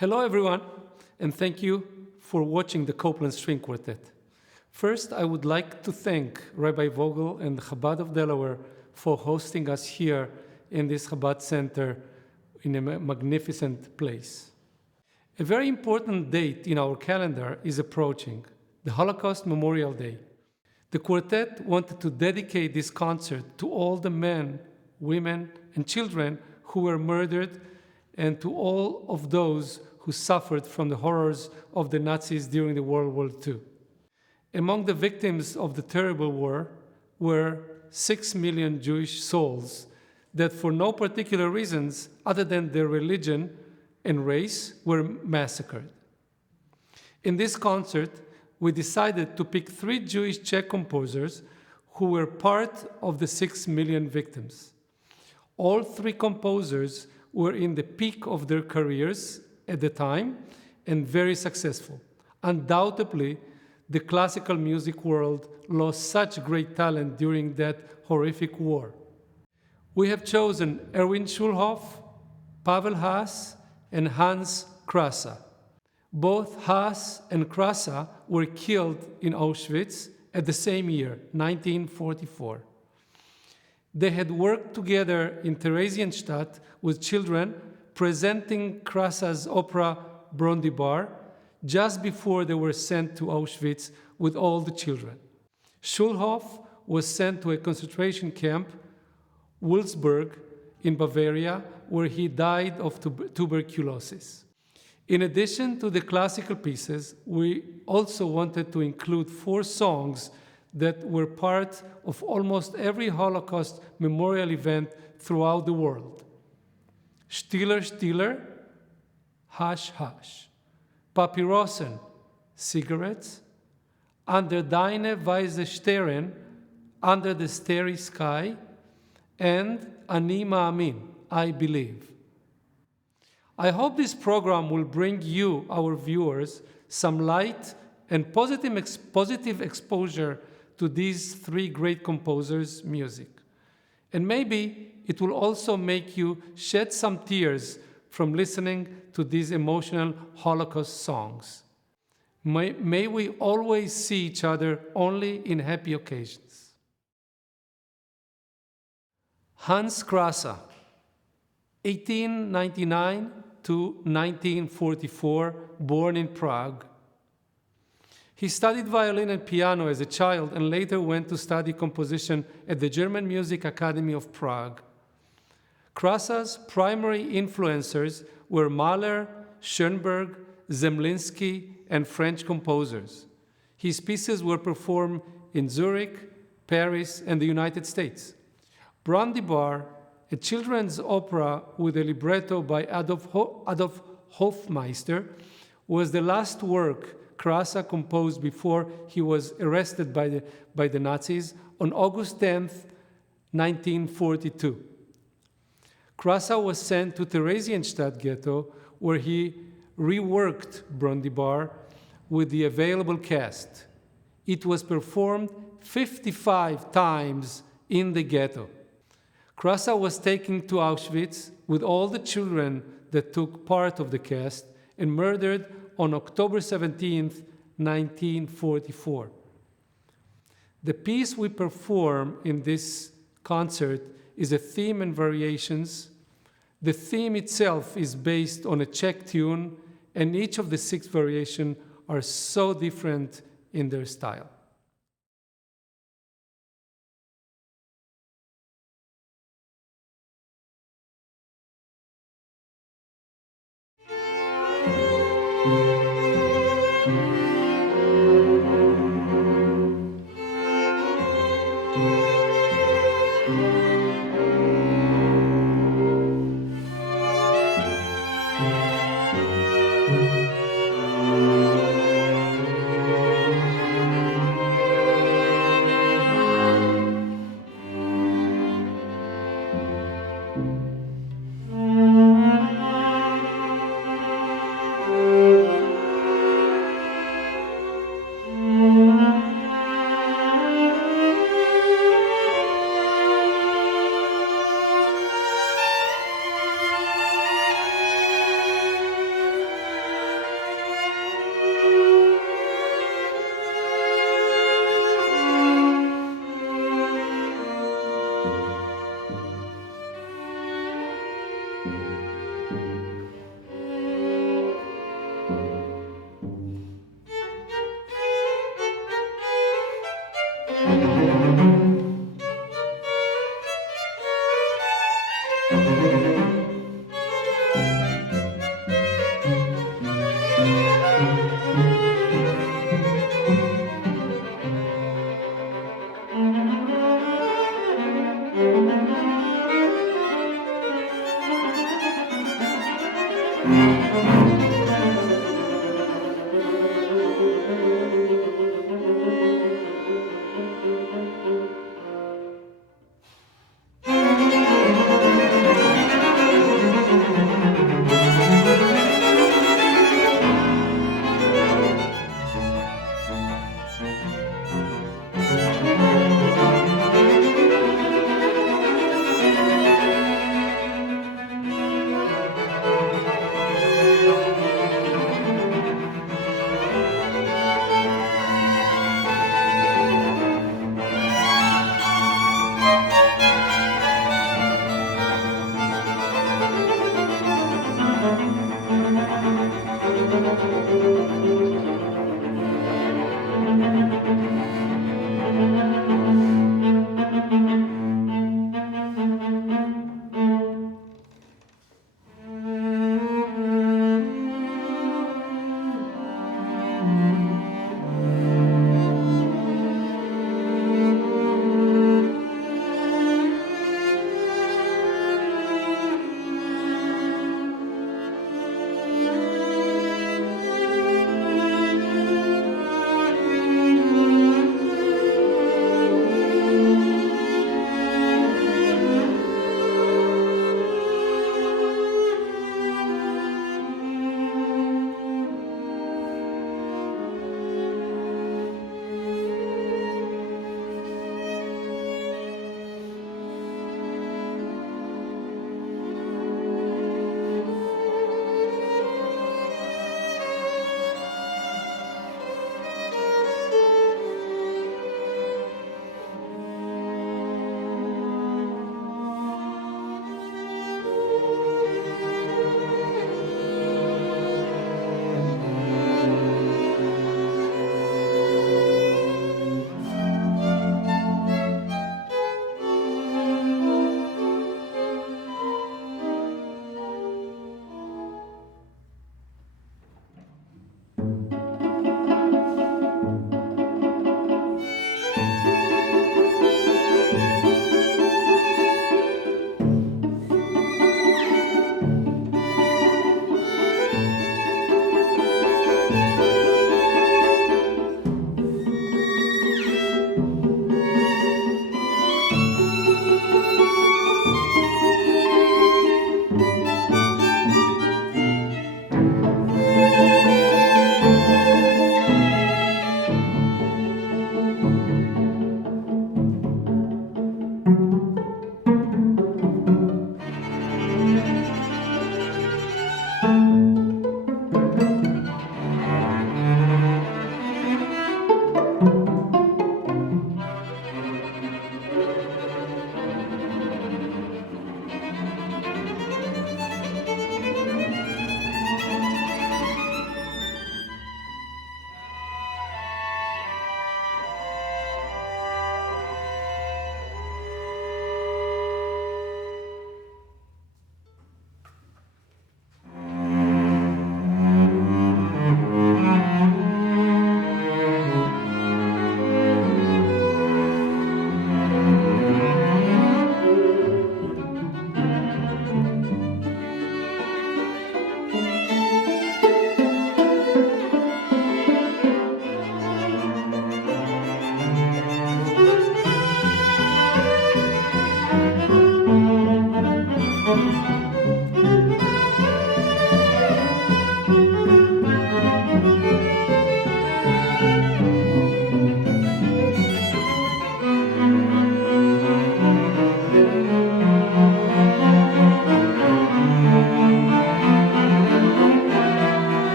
Hello everyone, and thank you for watching the Copeland String Quartet. First, I would like to thank Rabbi Vogel and the Chabad of Delaware for hosting us here in this Chabad Center in a magnificent place. A very important date in our calendar is approaching, the Holocaust Memorial Day. The quartet wanted to dedicate this concert to all the men, women, and children who were murdered and to all of those who suffered from the horrors of the Nazis during the World War II. Among the victims of the terrible war were 6 million Jewish souls that for no particular reasons other than their religion and race were massacred. In this concert, we decided to pick 3 Jewish Czech composers who were part of the 6 million victims. All 3 composers were in the peak of their careers at the time and very successful. Undoubtedly, the classical music world lost such great talent during that horrific war. We have chosen Erwin Schulhoff, Pavel Haas, and Hans Krása. Both Haas and Krása were killed in Auschwitz at the same year, 1944. They had worked together in Theresienstadt with children, presenting Krása's opera Brondibár just before they were sent to Auschwitz with all the children. Schulhoff was sent to a concentration camp, Wulzburg, in Bavaria, where he died of tuberculosis. In addition to the classical pieces, we also wanted to include 4 songs that were part of almost every Holocaust memorial event throughout the world. Shtiller, Shtiller, Hash, Hash. Papirossen, cigarettes. Unter Dyne, vise, Shteren, under the starry sky. And Ani Maamin, I believe. I hope this program will bring you, our viewers, some light and positive exposure to these 3 great composers' music. And maybe it will also make you shed some tears from listening to these emotional Holocaust songs. May we always see each other only in happy occasions. Hans Krása, 1899 to 1944, born in Prague. He studied violin and piano as a child and later went to study composition at the German Music Academy of Prague. Krása's primary influencers were Mahler, Schoenberg, Zemlinsky, and French composers. His pieces were performed in Zurich, Paris, and the United States. Brondibár, a children's opera with a libretto by Adolf Hofmeister, was the last work Krása composed before he was arrested by the Nazis on August 10, 1942. Krása was sent to Theresienstadt ghetto, where he reworked Brondibár with the available cast. It was performed 55 times in the ghetto. Krása was taken to Auschwitz with all the children that took part of the cast and murdered on October 17, 1944. The piece we perform in this concert is a theme and variations. The theme itself is based on a Czech tune, and each of the 6 variations are so different in their style.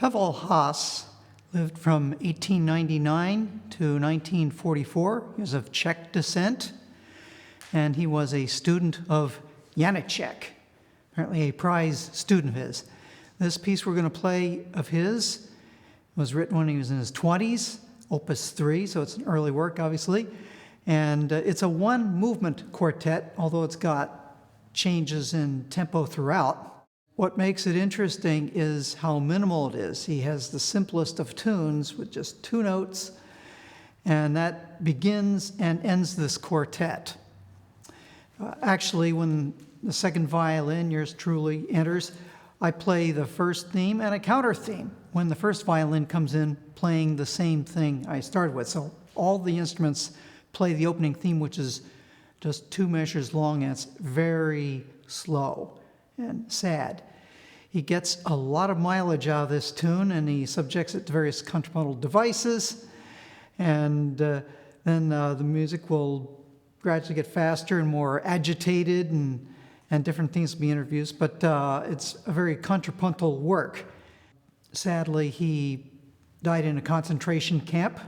Pavel Haas lived from 1899 to 1944. He was of Czech descent, and he was a student of Janicek, apparently a prize student of his. This piece we're going to play of his was written when he was in his 20s, Opus 3, so it's an early work, obviously. And it's a one-movement quartet, although it's got changes in tempo throughout. What makes it interesting is how minimal it is. He has the simplest of tunes with just 2 notes, and that begins and ends this quartet. Actually, when the second violin, yours truly, enters, I play the first theme and a counter theme when the first violin comes in playing the same thing I started with. So all the instruments play the opening theme, which is just 2 measures long, and it's very slow and sad. He gets a lot of mileage out of this tune, and he subjects it to various contrapuntal devices, and then the music will gradually get faster and more agitated, and different things will be introduced, but it's a very contrapuntal work. Sadly, he died in a concentration camp.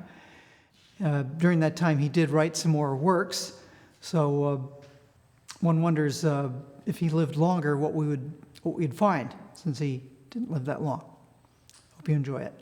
During that time, he did write some more works, so one wonders if he lived longer, what we'd find, since he didn't live that long. Hope you enjoy it.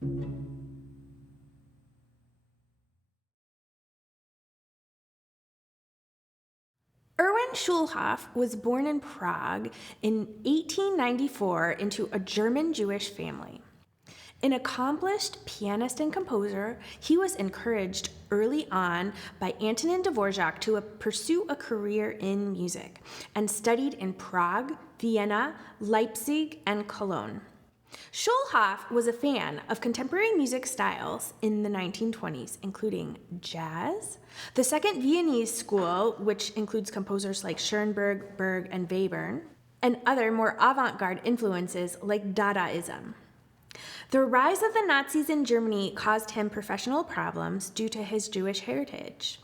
Erwin Schulhoff was born in Prague in 1894 into a German Jewish family. An accomplished pianist and composer, he was encouraged early on by Antonin Dvorak to pursue a career in music and studied in Prague, Vienna, Leipzig, and Cologne. Schulhoff was a fan of contemporary music styles in the 1920s, including jazz, the Second Viennese School, which includes composers like Schoenberg, Berg, and Webern, and other more avant-garde influences like Dadaism. The rise of the Nazis in Germany caused him professional problems due to his Jewish heritage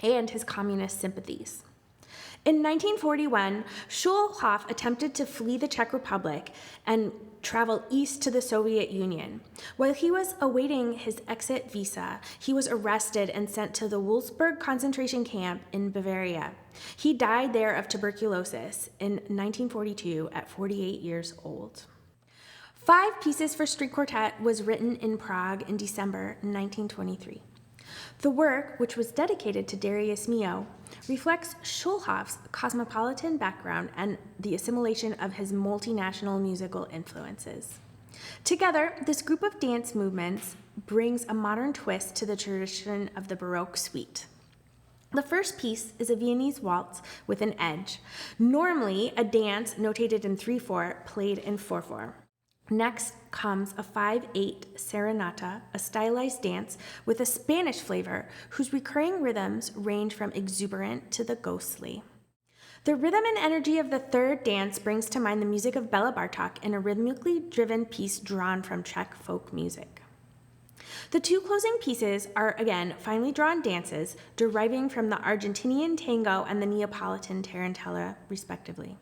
and his communist sympathies. In 1941, Schulhoff attempted to flee the Czech Republic and travel east to the Soviet Union. While he was awaiting his exit visa, he was arrested and sent to the Wolfsburg concentration camp in Bavaria. He died there of tuberculosis in 1942 at 48 years old. 5 Pieces for String Quartet was written in Prague in December 1923. The work, which was dedicated to Darius Milhaud, reflects Schulhoff's cosmopolitan background and the assimilation of his multinational musical influences. Together, this group of dance movements brings a modern twist to the tradition of the Baroque suite. The first piece is a Viennese waltz with an edge, normally a dance notated in 3/4, played in 4/4. Next comes a 5/8 serenata, a stylized dance with a Spanish flavor whose recurring rhythms range from exuberant to the ghostly. The rhythm and energy of the third dance brings to mind the music of Bela Bartok in a rhythmically driven piece drawn from Czech folk music. The 2 closing pieces are, again, finely drawn dances deriving from the Argentinian tango and the Neapolitan tarantella, respectively.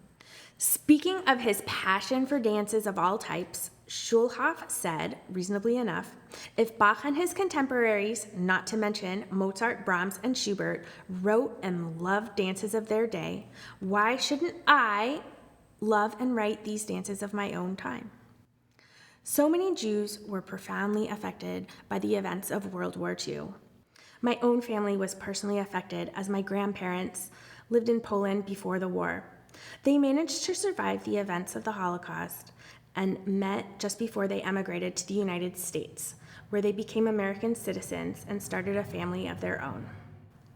Speaking of his passion for dances of all types, Schulhoff said, reasonably enough, if Bach and his contemporaries, not to mention Mozart, Brahms, and Schubert, wrote and loved dances of their day, why shouldn't I love and write these dances of my own time? So many Jews were profoundly affected by the events of World War II. My own family was personally affected as my grandparents lived in Poland before the war. They managed to survive the events of the Holocaust and met just before they emigrated to the United States, where they became American citizens and started a family of their own.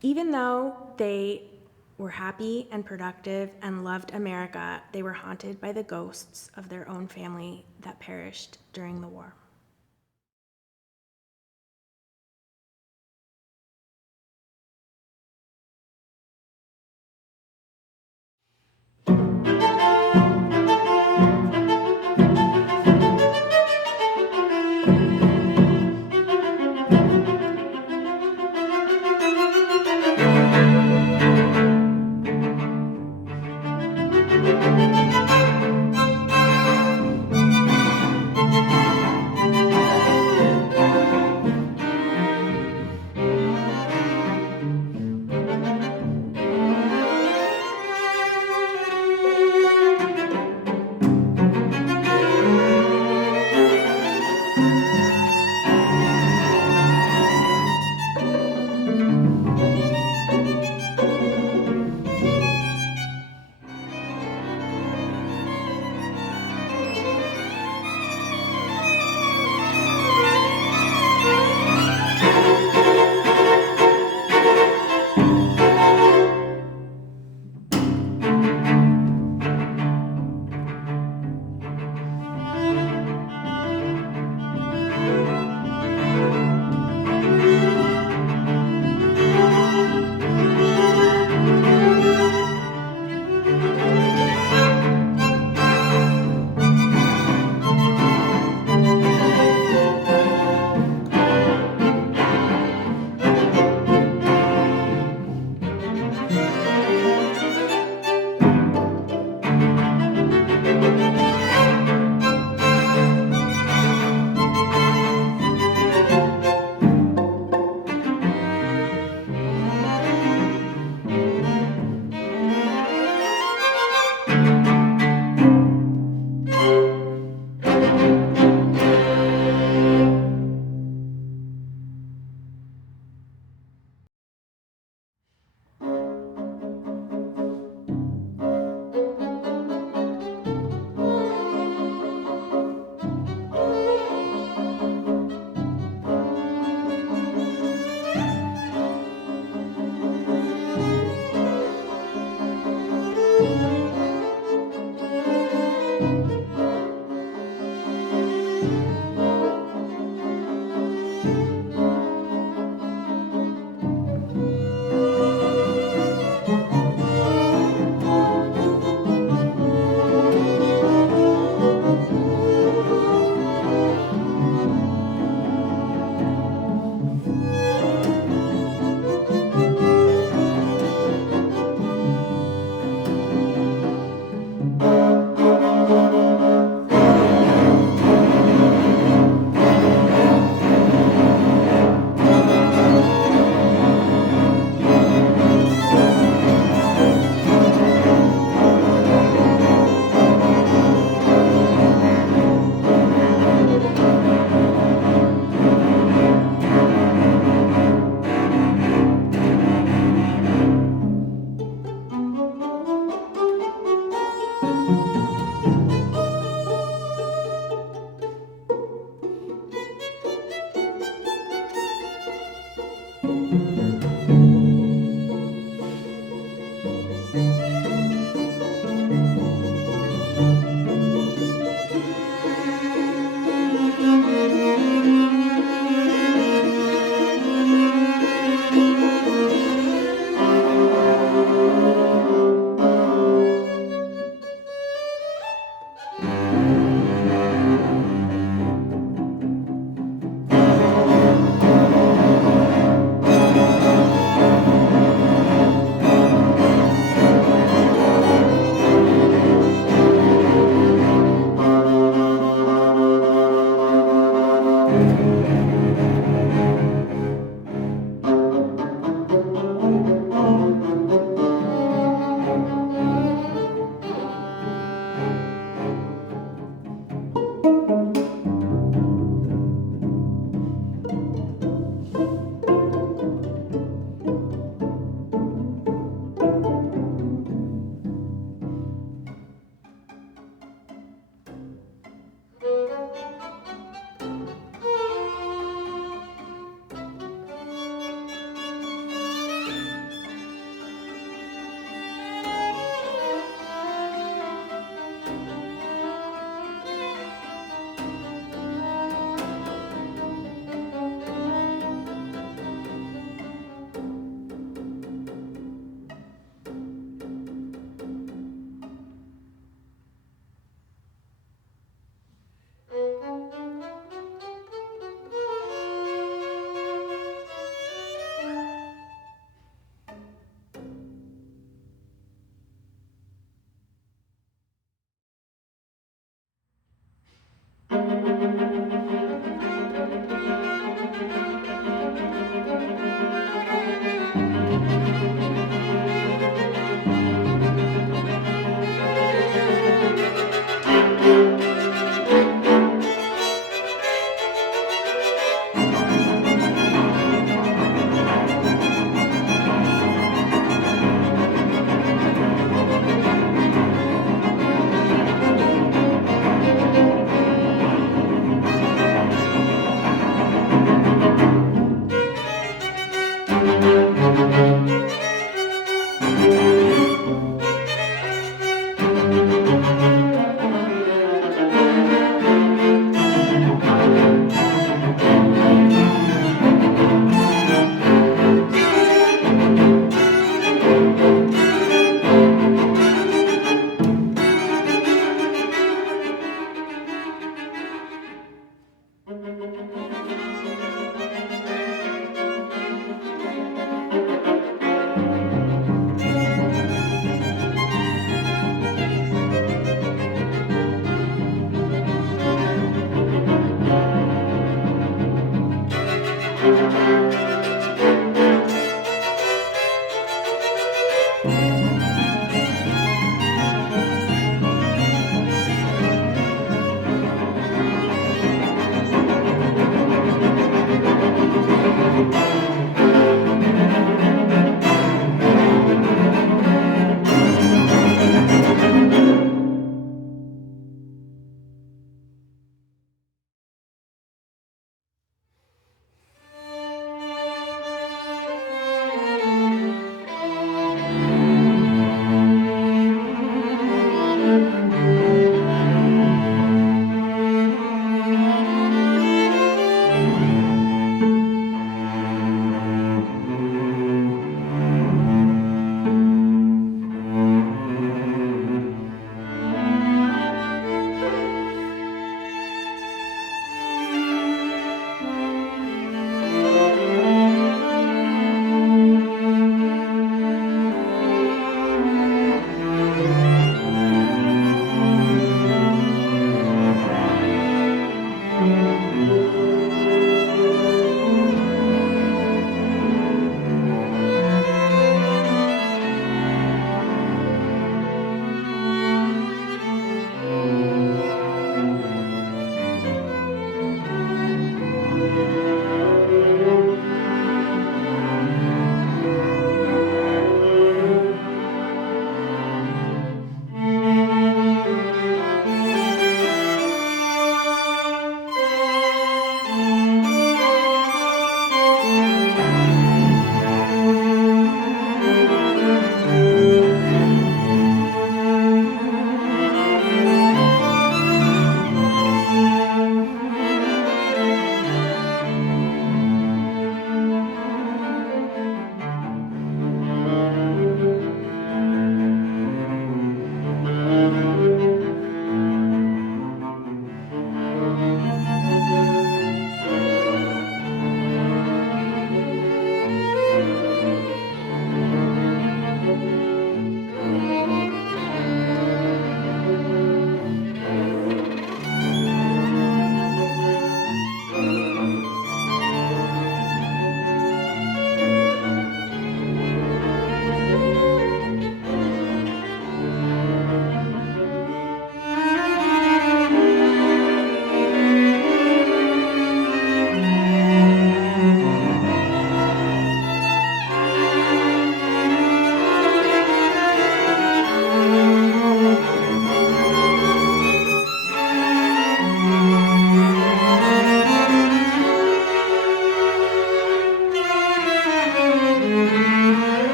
Even though they were happy and productive and loved America, they were haunted by the ghosts of their own family that perished during the war.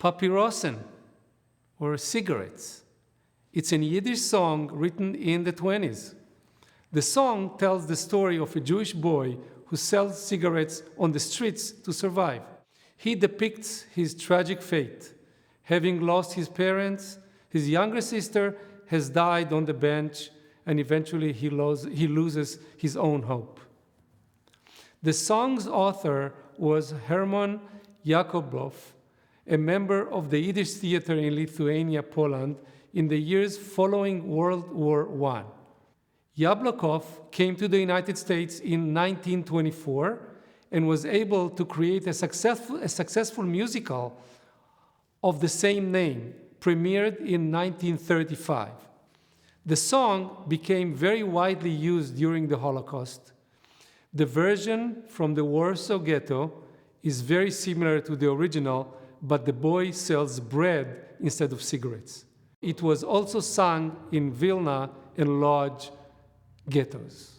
Papirossen, or cigarettes. It's a Yiddish song written in the 20s. The song tells the story of a Jewish boy who sells cigarettes on the streets to survive. He depicts his tragic fate. Having lost his parents, his younger sister has died on the bench, and eventually he loses his own hope. The song's author was Herman Yakovlev, a member of the Yiddish theater in Lithuania, Poland, in the years following World War I. Yablokov came to the United States in 1924 and was able to create a successful musical of the same name, premiered in 1935. The song became very widely used during the Holocaust. The version from the Warsaw Ghetto is very similar to the original, but the boy sells bread instead of cigarettes. It was also sung in Vilna and Lodz ghettos.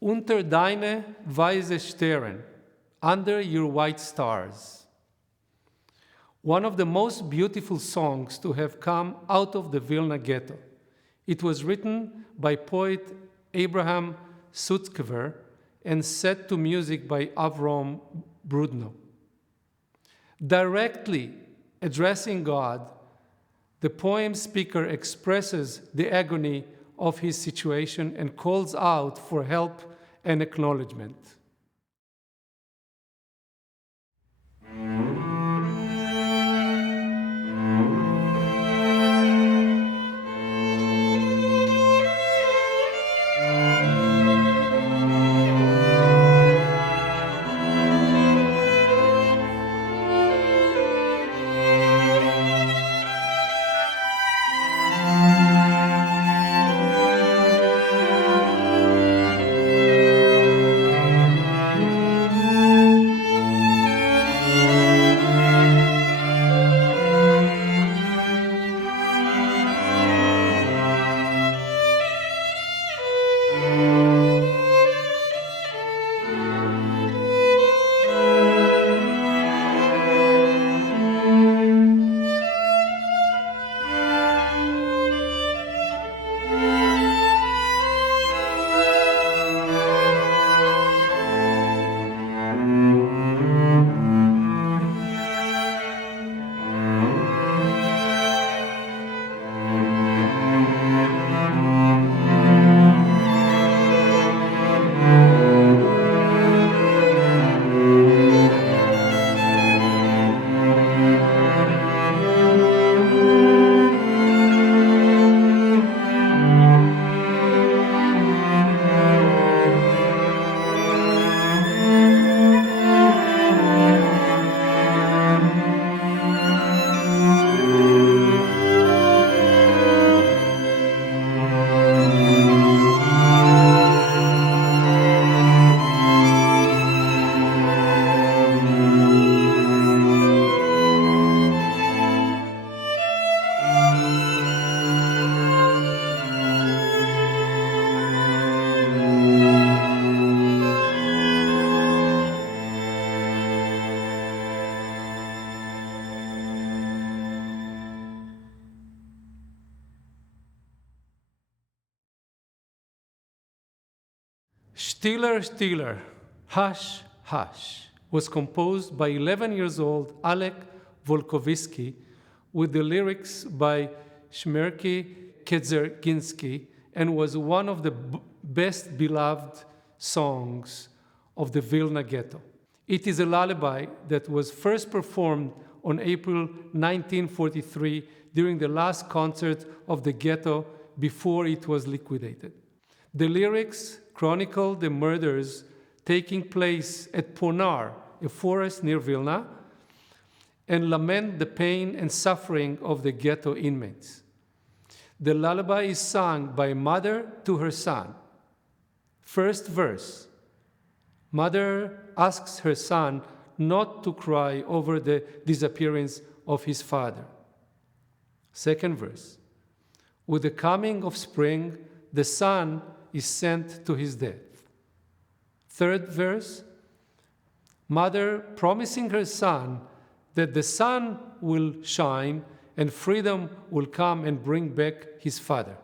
Unter Dyne, vise Shteren, under your white stars. One of the most beautiful songs to have come out of the Vilna ghetto. It was written by poet Abraham Sutzkever and set to music by Avrom Brudno. Directly addressing God, the poem speaker expresses the agony of his situation and calls out for help and acknowledgement. Shtiller, Shtiller, Hush, Hush was composed by 11 years old Alek Volkovsky with the lyrics by Shmerky Kedzerginsky and was one of the best beloved songs of the Vilna ghetto. It is a lullaby that was first performed on April 1943 during the last concert of the ghetto before it was liquidated. The lyrics chronicle the murders taking place at Ponar, a forest near Vilna, and lament the pain and suffering of the ghetto inmates. The lullaby is sung by a mother to her son. First verse. Mother asks her son not to cry over the disappearance of his father. Second verse. With the coming of spring, the son is sent to his death. Third verse. Mother promising her son that the sun will shine and freedom will come and bring back his father.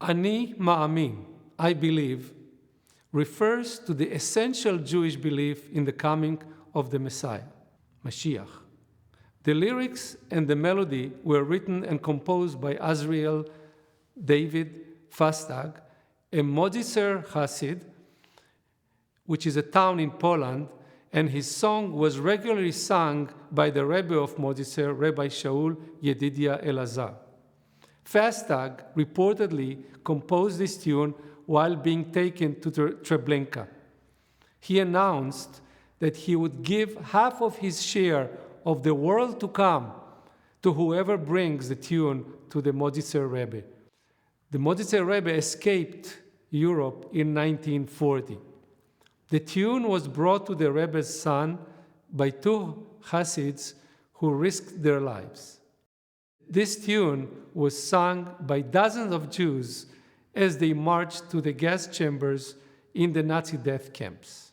Ani Maamin, I believe, refers to the essential Jewish belief in the coming of the Messiah, Mashiach. The lyrics and the melody were written and composed by Azriel David Fastag, a Moditzer Hasid, which is a town in Poland, and his song was regularly sung by the Rebbe of Moditzer, Rabbi Shaul Yedidia Elazar. Fastag reportedly composed this tune while being taken to Treblinka. He announced that he would give half of his share of the world to come to whoever brings the tune to the Moditzer Rebbe. The Moditzer Rebbe escaped Europe in 1940. The tune was brought to the Rebbe's son by two Hasids who risked their lives. This tune was sung by dozens of Jews as they marched to the gas chambers in the Nazi death camps.